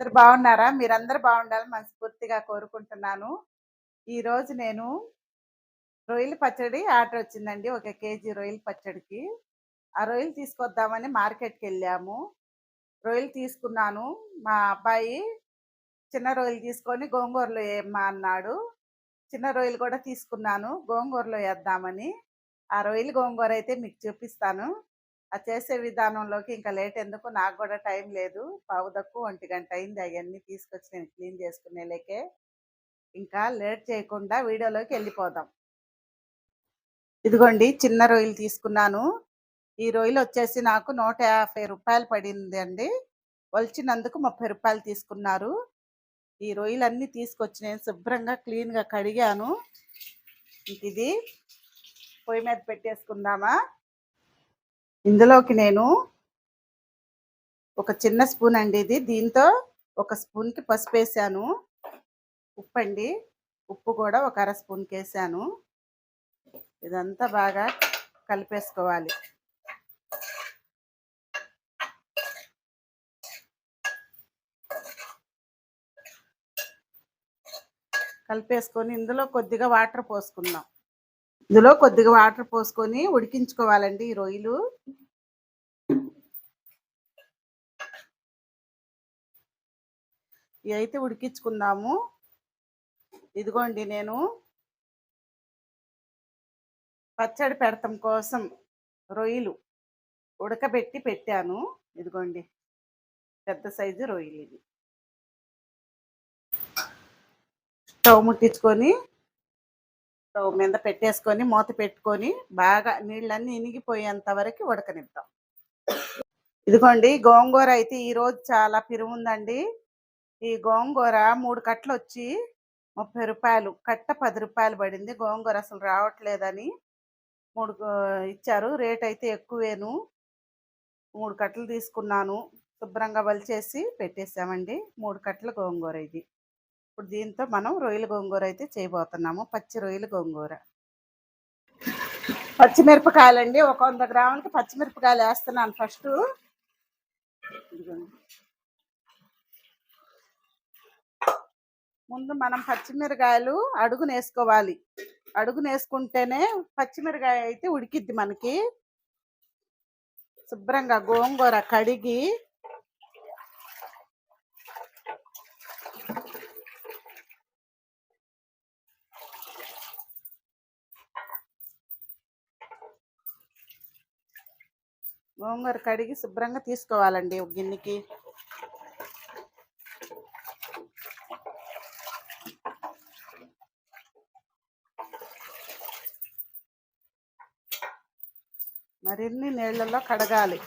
అందరు బాగున్నారా? మీరందరూ బాగుండాలని మనస్ఫూర్తిగా కోరుకుంటున్నాను. ఈరోజు నేను రొయ్యల పచ్చడి ఆర్డర్ వచ్చిందండి. ఒక కేజీ రొయ్యల పచ్చడికి. ఆ రొయ్యలు తీసుకొద్దామని మార్కెట్‌కెళ్ళాము. రొయ్యలు తీసుకున్నాను. మా అబ్బాయి చిన్న రొయ్యలు తీసుకొని గోంగూరలో ఏయమ్మా అన్నాడు. చిన్న రొయ్యలు కూడా తీసుకున్నాను గోంగూరలో ఏద్దామని. ఆ రొయ్యల గోంగూర అయితే మీకు చూపిస్తాను. అది చేసే విధానంలోకి ఇంకా లేట్ ఎందుకు, నాకు కూడా టైం లేదు. పావుతక్కువ 1 గంట అయింది అయన్నీ తీసుకొచ్చి నేను క్లీన్ చేసుకునేలేకే. ఇంకా లేట్ చేయకుండా వీడియోలోకి వెళ్ళిపోదాం. ఇదిగోండి చిన్న రొయ్యలు తీసుకున్నాను. ఈ రొయ్యలు వచ్చేసి నాకు రూ. 150 పడిందండి. ఒలిచినందుకు రూ. 30 తీసుకున్నారు. ఈ రొయ్యలన్నీ తీసుకొచ్చి నేను శుభ్రంగా క్లీన్‌గా కడిగాను. ఇది పొయ్యి మీద పెట్టేసుకుందామా? ఇందులోకి నేను ఒక చిన్న స్పూన్ అండి ఇది. దీంతో ఒక స్పూన్‌కి పసుపేసాను. ఉప్పండి. ఉప్పు కూడా ఒక అర స్పూన్‌కేసాను. ఇదంతా బాగా కలిపేసుకోవాలి. కలిపేసుకొని ఇందులో కొద్దిగా వాటర్ పోసుకుందాం. ఇందులో కొద్దిగా వాటర్ పోసుకొని ఉడికించుకోవాలండి ఈ రొయ్యలు. ఇవైతే ఉడికించుకుందాము. ఇదిగోండి నేను పచ్చడి పెడతం కోసం రొయ్యలు ఉడకబెట్టి పెట్టాను. ఇదిగోండి పెద్ద సైజు రొయ్యలు ఇవి. స్టవ్ ముట్టించుకొని స్టవ్ మీద పెట్టేసుకొని మూత పెట్టుకొని బాగా నీళ్ళన్నీ ఇనిగిపోయేంత వరకు ఉడకనిద్దాం. ఇదిగోండి గోంగూర అయితే ఈరోజు చాలా పిరుముందండి. ఈ గోంగూర 3 కట్టలు వచ్చి రూ. 30, కట్ట రూ. 10 పడింది. గోంగూర అసలు రావట్లేదని 3 ఇచ్చారు. రేట్ అయితే ఎక్కువేను. 3 కట్టలు తీసుకున్నాను. శుభ్రంగా వలిచేసి పెట్టేసామండి. 3 కట్టల గోంగూర ఇది. ఇప్పుడు దీంతో మనం రొయ్యల గోంగూర అయితే చేయబోతున్నాము. పచ్చి రొయ్యల గోంగూర. పచ్చిమిరపకాయలండి ఒక 100 గ్రాములకి పచ్చిమిరపకాయలు వేస్తున్నాను ఫస్ట్. ముందు మనం పచ్చిమిరకాయలు అడుగునేసుకోవాలి. అడుగునేసుకుంటేనే పచ్చిమిరకాయ అయితే ఉడికిద్ది మనకి. శుభ్రంగా గోంగూర కడిగి శుభ్రంగా తీసుకోవాలండి ఒక గిన్నెకి. మరిన్ని నీళ్ళల్లో కడగాలి.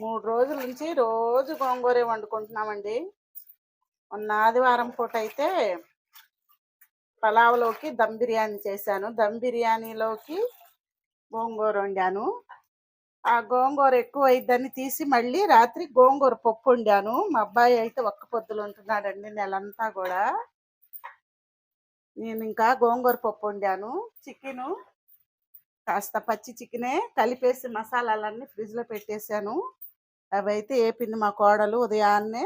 మూడు రోజుల నుంచి రోజు గోంగూరే వండుకుంటున్నామండి. మొన్న ఆదివారం పూట అయితే పలావ్లోకి దమ్ బిర్యానీ చేశాను. దమ్ బిర్యానీలోకి గోంగూర వండాను. ఆ గోంగూర ఎక్కువ అయిద్దని తీసి మళ్ళీ రాత్రి గోంగూర పప్పు వండాను. మా అబ్బాయి అయితే ఒక్క పొద్దులు ఉంటున్నాడండి నెలంతా కూడా. నేను ఇంకా గోంగూర పప్పు వండాను. చికెను కాస్త పచ్చి చికెనే కలిపేసి మసాలాలన్నీ ఫ్రిడ్జ్లో పెట్టేశాను. అవి అయితే ఏపింది మా కోడలు. ఉదయాన్నే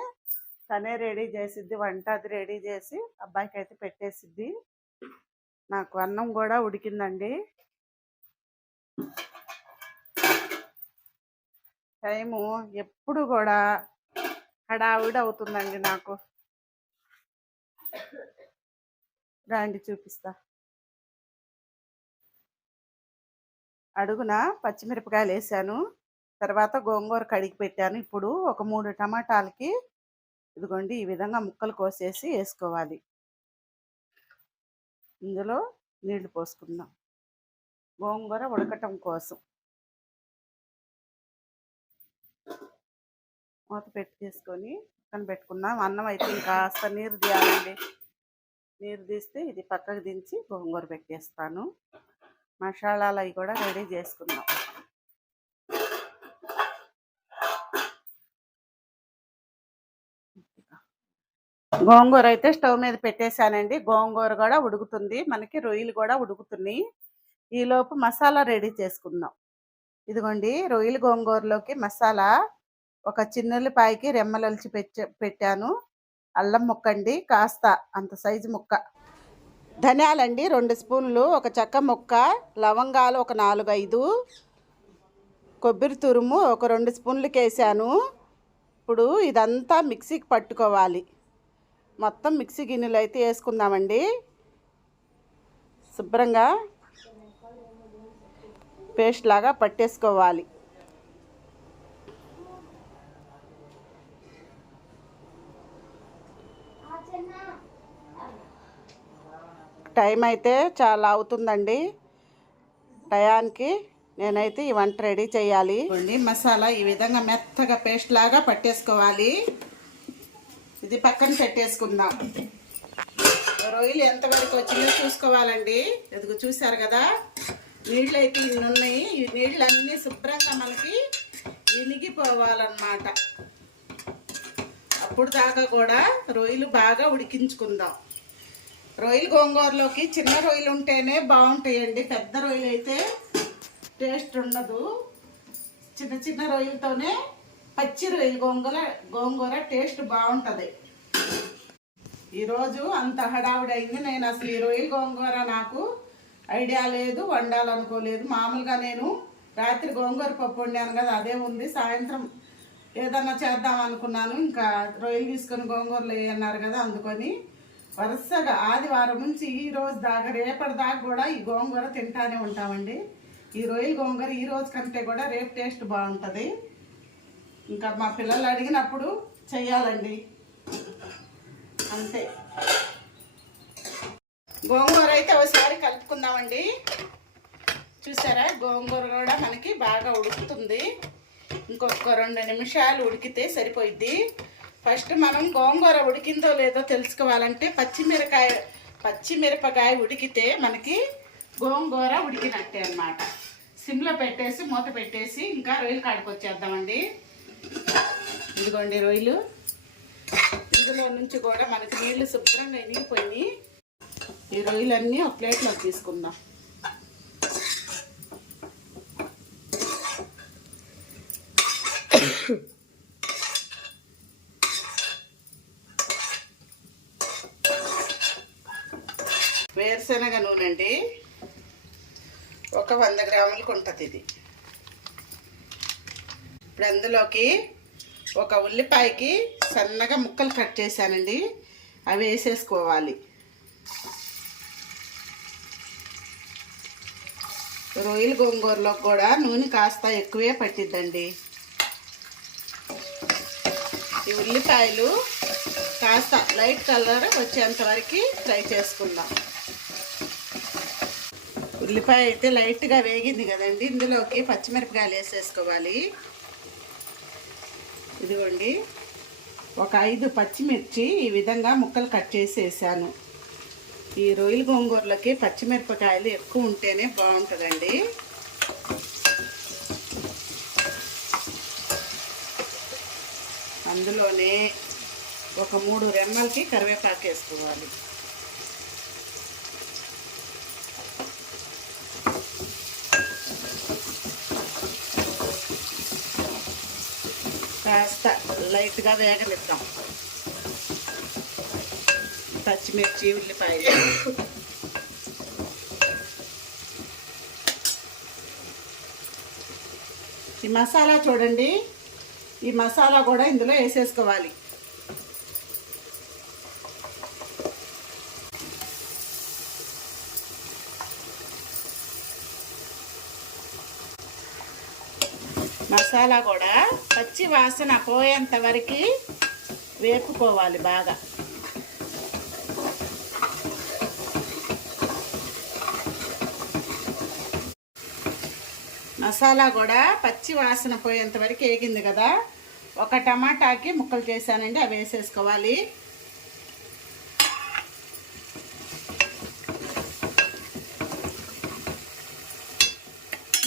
తనే రెడీ చేసిద్ది వంట. అది రెడీ చేసి అబ్బాయికి అయితే పెట్టేసిద్ది. నాకు అన్నం కూడా ఉడికిందండి. టైము ఎప్పుడు కూడా హడావుడి అవుతుందండి నాకు. రండి చూపిస్తా. అడుగున పచ్చిమిరపకాయలు వేసాను. తర్వాత గోంగూర కడిగి పెట్టాను. ఇప్పుడు ఒక 3 టమాటాలకి ఇదిగోండి ఈ విధంగా ముక్కలు కోసేసి వేసుకోవాలి. ఇందులో నీళ్లు పోసుకుందాం గోంగూర ఉడకటం కోసం. మూత పెట్టేసుకొని పక్కన పెట్టుకుందాం. అన్నం అయితే ఇంకాస్త నీరు తీయాలండి. నీరు తీస్తే ఇది పక్కకు దించి గోంగూర పెట్టేస్తాను. మసాలాలు అవి కూడా రెడీ చేసుకుందాం. గోంగూర అయితే స్టవ్ మీద పెట్టేశానండి. గోంగూర కూడా ఉడుకుతుంది, మనకి రొయ్యలు కూడా ఉడుకుతున్నాయి. ఈలోపు మసాలా రెడీ చేసుకుందాం. ఇదిగోండి రొయ్యలు గోంగూరలోకి మసాలా. ఒక చిన్నుల్లిపాయకి రెమ్మలొలిచి పెట్టాను. అల్లం ముక్కండి కాస్త అంత సైజు ముక్క, ధనియాలండి 2 స్పూన్లు, ఒక చెక్క ముక్క, లవంగాలు ఒక 4-5, కొబ్బరి తురుము ఒక 2 స్పూన్లకి వేసాను. ఇప్పుడు ఇదంతా మిక్సీకి పట్టుకోవాలి. మొత్తం మిక్సీ గిన్నెలు అయితే వేసుకుందామండి. శుభ్రంగా పేస్ట్ లాగా పట్టేసుకోవాలి. టైం అయితే చాలా అవుతుందండి. టయానికి నేనైతే ఈ వంట రెడీ చేయాలి. మసాలా ఈ విధంగా మెత్తగా పేస్ట్ లాగా పట్టేసుకోవాలి. ఇది పక్కన పెట్టేసుకుందాం. రొయ్యలు ఎంతవరకు వచ్చిందో చూసుకోవాలండి. ఎదుగు చూసారు కదా, నీళ్ళు అయితే ఇన్ని ఉన్నాయి. ఈ నీళ్ళన్నీ శుభ్రంగా మనకి ఇనిగిపోవాలన్నమాట. అప్పుడు దాకా కూడా రొయ్యలు బాగా ఉడికించుకుందాం. రొయ్యలు గోంగూరలోకి చిన్న రొయ్యలు ఉంటేనే బాగుంటాయండి. పెద్ద రొయ్యలు అయితే టేస్ట్ ఉండదు. చిన్న చిన్న రొయ్యలతోనే పచ్చి రొయ్యలు గోంగూర టేస్ట్ బాగుంటుంది. ఈరోజు అంత హడావుడి అయింది. నేను అసలు ఈ రొయ్యలు గోంగూర నాకు ఐడియా లేదు, వండాలనుకోలేదు. మామూలుగా నేను రాత్రి గోంగూర పప్పు వండాను కదా, అదే ఉంది. సాయంత్రం ఏదన్నా చేద్దాం అనుకున్నాను. ఇంకా రొయ్యలు తీసుకొని గోంగూరలు వేయన్నారు కదా, అందుకొని వరుసగా ఆదివారం నుంచి ఈ రోజు దాకా, రేపటి దాకా కూడా ఈ గోంగూర తింటానే ఉంటామండి. ఈ రొయ్యల గోంగూర ఈ రోజు కంటే కూడా రేపు టేస్ట్ బాగుంటుంది. ఇంకా మా పిల్లలు అడిగినప్పుడు చెయ్యాలండి, అంతే. గోంగూర అయితే ఒకసారి కలుపుకుందామండి. చూసారా, గోంగూర కూడా మనకి బాగా ఉడుకుతుంది. ఇంకొక 2 నిమిషాలు ఉడికితే సరిపోయిద్ది. ఫస్ట్ మనం గోంగూర ఉడికిందో లేదో తెలుసుకోవాలంటే పచ్చిమిరపకాయ ఉడికితే మనకి గోంగూర ఉడికినట్టే అన్నమాట. సిమ్లో పెట్టేసి మూత పెట్టేసి ఇంకా రొయ్యలు కాడుకొచ్చేద్దామండి. ఇదిగోండి రొయ్యలు, ఇందులో నుంచి కూడా మనకి నీళ్లు శుభ్రంగా ఇనిగిపోయి ఈ రొయ్యలన్నీ ఒక ప్లేట్లోకి తీసుకుందాం. వేరుశనగ నూనె అండి, ఒక 100 గ్రాములకు ఉంటుంది ఇది. ఇప్పుడు అందులోకి ఒక ఉల్లిపాయకి సన్నగా ముక్కలు కట్ చేశానండి, అవి వేసేసుకోవాలి. రొయ్యల గోంగూరలో కూడా నూనె కాస్త ఎక్కువే పట్టిద్దండి. ఈ ఉల్లిపాయలు కాస్త లైట్ కలర్ వచ్చేంత వరకు ఫ్రై చేసుకుందాం. ఉల్లిపాయ అయితే లైట్గా వేగింది కదండి, ఇందులోకి పచ్చిమిరపకాయలు వేసేసుకోవాలి. ఇదిగోండి ఒక 5 పచ్చిమిర్చి ఈ విధంగా ముక్కలు కట్ చేసి వేసాను. ఈ రొయ్యల గోంగూరలకి పచ్చిమిరపకాయలు ఎక్కువ ఉంటేనే బాగుంటుందండి. అందులోనే ఒక 3 రెమ్మలకి కరివేపాకు వేసుకోవాలి. కాస్త లైట్గా వేగనిద్దాం పచ్చిమిర్చి ఉల్లిపాయలు. ఈ మసాలా చూడండి, ఈ మసాలా కూడా ఇందులో వేసేసుకోవాలి. మసాలా కూడా పచ్చి వాసన పోయేంత వరకు వేపుకోవాలి బాగా. మసాలా కూడా పచ్చి వాసన పోయేంత వరకు వేగింది కదా, ఒక టమాటాకి ముక్కలు చేశానండి, అవి వేసేసుకోవాలి.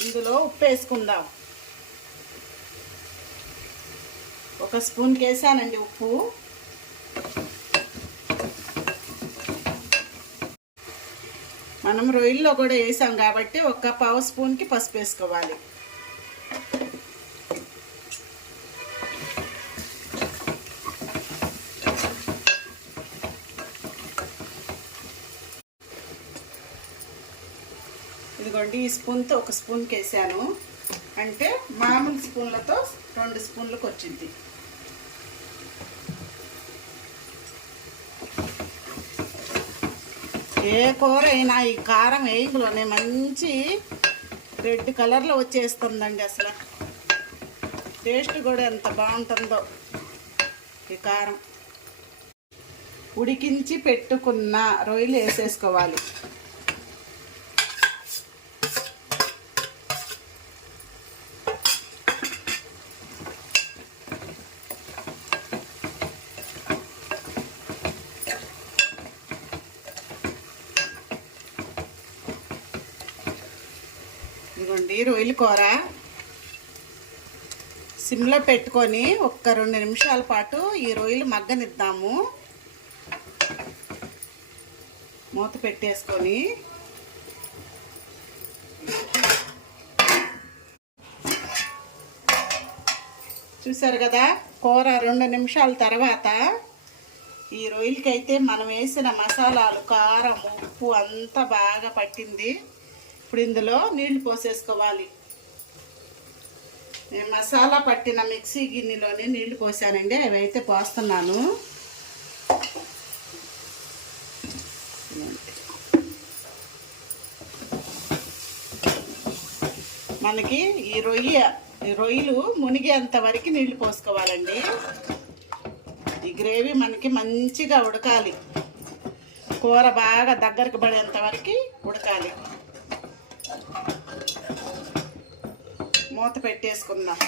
ఇందులో ఉప్పు వేసుకుందాం. ఒక స్పూన్కి వేసానండి ఉప్పు. మనం రొయ్యల్లో కూడా వేసాం కాబట్టి ఒక పావు స్పూన్కి పసుపు వేసుకోవాలి. ఇదిగోండి ఈ స్పూన్తో ఒక స్పూన్కి వేసాను అంటే మామూలు స్పూన్లతో 2 స్పూన్లకు వచ్చింది. ఏ కూర అయినా ఈ కారం వేయలోనే మంచి రెడ్ కలర్లో వచ్చేస్తుందండి. అసలు టేస్ట్ కూడా ఎంత బాగుంటుందో ఈ కారం. ఉడికించి పెట్టుకున్న రొయ్యలు వేసేసుకోవాలి. ఇదిగోండి రొయ్యల కూర సిమ్లో పెట్టుకొని ఒక్క 2 నిమిషాల పాటు ఈ రొయ్యలు మగ్గనిద్దాము. మూత పెట్టేసుకొని చూసారు కదా కూర 2 నిమిషాల తర్వాత ఈ రొయ్యలకైతే మనం వేసిన మసాలాలు కారం ఉప్పు అంతా బాగా పట్టింది. ఇప్పుడు ఇందులో నీళ్లు పోసేసుకోవాలి. నేను మసాలా పట్టిన మిక్సీ గిన్నెలోనే నీళ్లు పోసానండి, అవి అయితే పోస్తున్నాను. మనకి ఈ రొయ్యలు మునిగేంత వరకు నీళ్లు పోసుకోవాలండి. ఈ గ్రేవీ మనకి మంచిగా ఉడకాలి, కూర బాగా దగ్గరకు పడేంత వరకు ఉడకాలి. మూత పెట్టేసుకుందాం.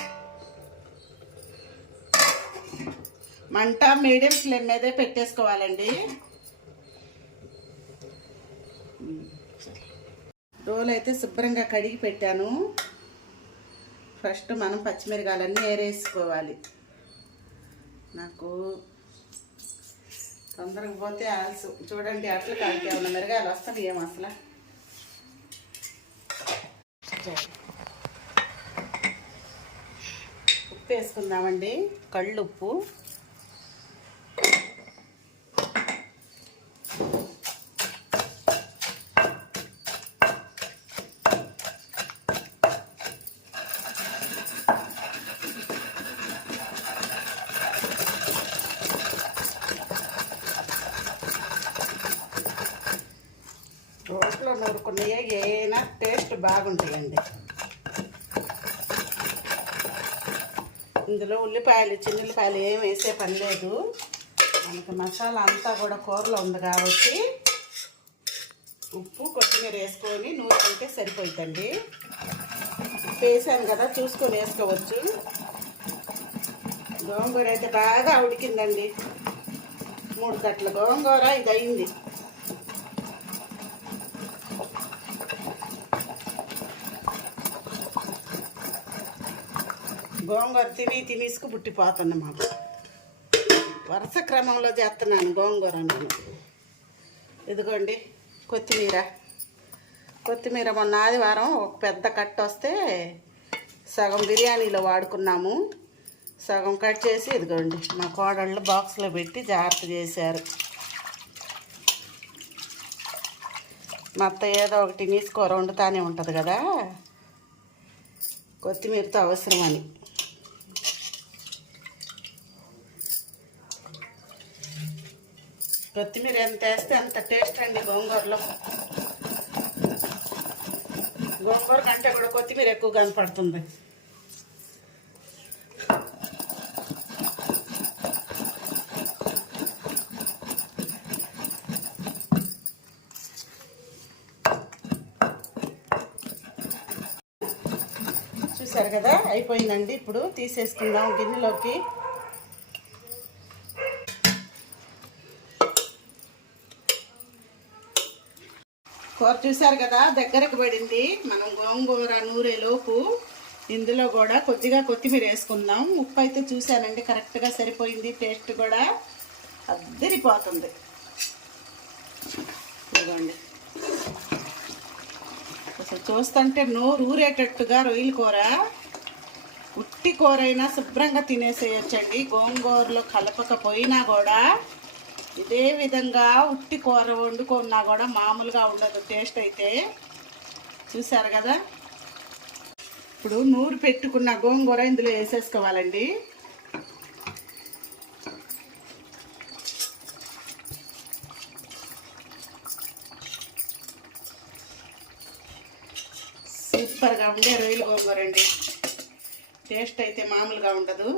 మంట మీడియం ఫ్లేమ్ మీదే పెట్టేసుకోవాలండి. రోలు అయితే శుభ్రంగా కడిగి పెట్టాను. ఫస్ట్ మనం పచ్చిమిరకాయలన్నీ ఏరేసుకోవాలి. నాకు తొందరగా పోతే ఆల్సు చూడండి అట్లా కాడికి ఏమన్నా మిరగాయలు వస్తాను ఏం అసలు. ఉప్పు వేసుకుందామండి, కళ్ళుప్పు. రోట్లో నూరుకున్నాయే ఏమైనా టేస్ట్ బాగుంటాయండి. ఇందులో ఉల్లిపాయలు చిన్నుల్లిపాయలు ఏం వేసే పని లేదు. మనకి మసాలా అంతా కూడా కూరలో ఉంది కాబట్టి ఉప్పు కొత్తిమీర వేసుకొని నూరుకుంటే సరిపోతుందండి. ఉప్పు వేసాను కదా చూసుకొని వేసుకోవచ్చు. గోంగూర అయితే బాగా ఉడికిందండి. 3 కట్టల గోంగూర ఇది అయింది. గోంగూర తినేసుకు పుట్టిపోతుంది మాకు. వరుస క్రమంలో చేస్తున్నాను గోంగూర నేను. ఇదిగోండి కొత్తిమీర మొన్న ఆదివారం ఒక పెద్ద కట్ట వస్తే సగం బిర్యానీలో వాడుకున్నాము, సగం కట్ చేసి ఇదిగోండి మా కోడళ్ళు బాక్స్లో పెట్టి జాగ్రత్త చేశారు. మా అత్త ఏదో ఒకటి నీసుకోర వండుతానే ఉంటుంది కదా, కొత్తిమీరతో అవసరమని. కొత్తిమీర ఎంత వేస్తే అంత టేస్ట్ అండి గోంగూరలో. గోంగూర కంటే కూడా కొత్తిమీర ఎక్కువ కనపడుతుంది. చూసారు కదా అయిపోయిందండి. ఇప్పుడు తీసేసుకుందాం గిన్నెలోకి. కూర చూసారు కదా దగ్గరకు పడింది. మనం గోంగూర నూరేలోపు ఇందులో కూడా కొద్దిగా కొత్తిమీర వేసుకుందాం. ఉప్పు అయితే చూసానండి కరెక్ట్గా సరిపోయింది. టేస్ట్ కూడా అద్దరిపోతుంది. ఇదిగోండి చూస్తుంటే నోరు ఊరేటట్టుగా రొయ్యల కూర. ఉట్టి కూర అయినా శుభ్రంగా తినేసేయచ్చండి. గోంగూరలో కలపకపోయినా కూడా ఇదే విధంగా ఉట్టి కూర వండుకున్నా కూడా మామూలుగా ఉండదు టేస్ట్ అయితే. చూసారు కదా. ఇప్పుడు నూరు పెట్టుకున్న గోంగూర ఇందులో వేసేసుకోవాలండి. సూపర్గా ఉండే రొయ్యల గోంగూర అండి. టేస్ట్ అయితే మామూలుగా ఉండదు.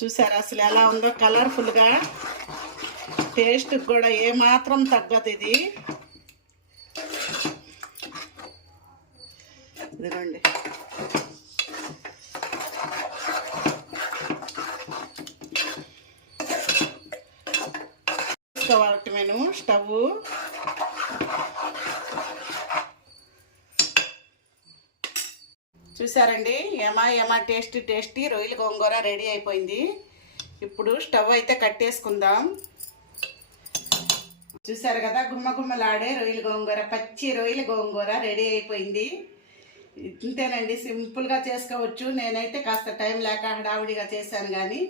చూసారా అసలు ఎలా ఉందో కలర్ఫుల్గా. టేస్ట్ కూడా ఏమాత్రం తగ్గదు ఇది. ఇదిగోండి. తీసుకోవాలి మేము స్టవ్. చూసారండి, ఏమా టేస్టీ రొయ్యల గోంగూర రెడీ అయిపోయింది. ఇప్పుడు స్టవ్ అయితే కట్టేసుకుందాం. చూసారు కదా, గుమ్మలాడే రొయ్యల గోంగూర, పచ్చి రొయ్యల గోంగూర రెడీ అయిపోయింది. ఇంతేనండి, సింపుల్గా చేసుకోవచ్చు. నేనైతే కాస్త టైం లేక హడావుడిగా చేశాను, కానీ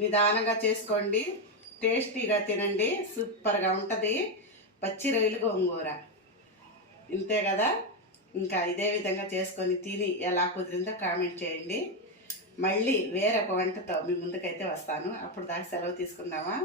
నిదానంగా చేసుకోండి. టేస్టీగా తినండి, సూపర్గా ఉంటుంది పచ్చి రొయ్యల గోంగూర. ఇంతే కదా. ఇంకా ఇదే విధంగా చేసుకొని తిని ఎలా కుదిరిందో కామెంట్ చేయండి. మళ్ళీ వేరొక వంటతో మీ ముందుకైతే వస్తాను. అప్పుడు దాకా సెలవు తీసుకుందామా.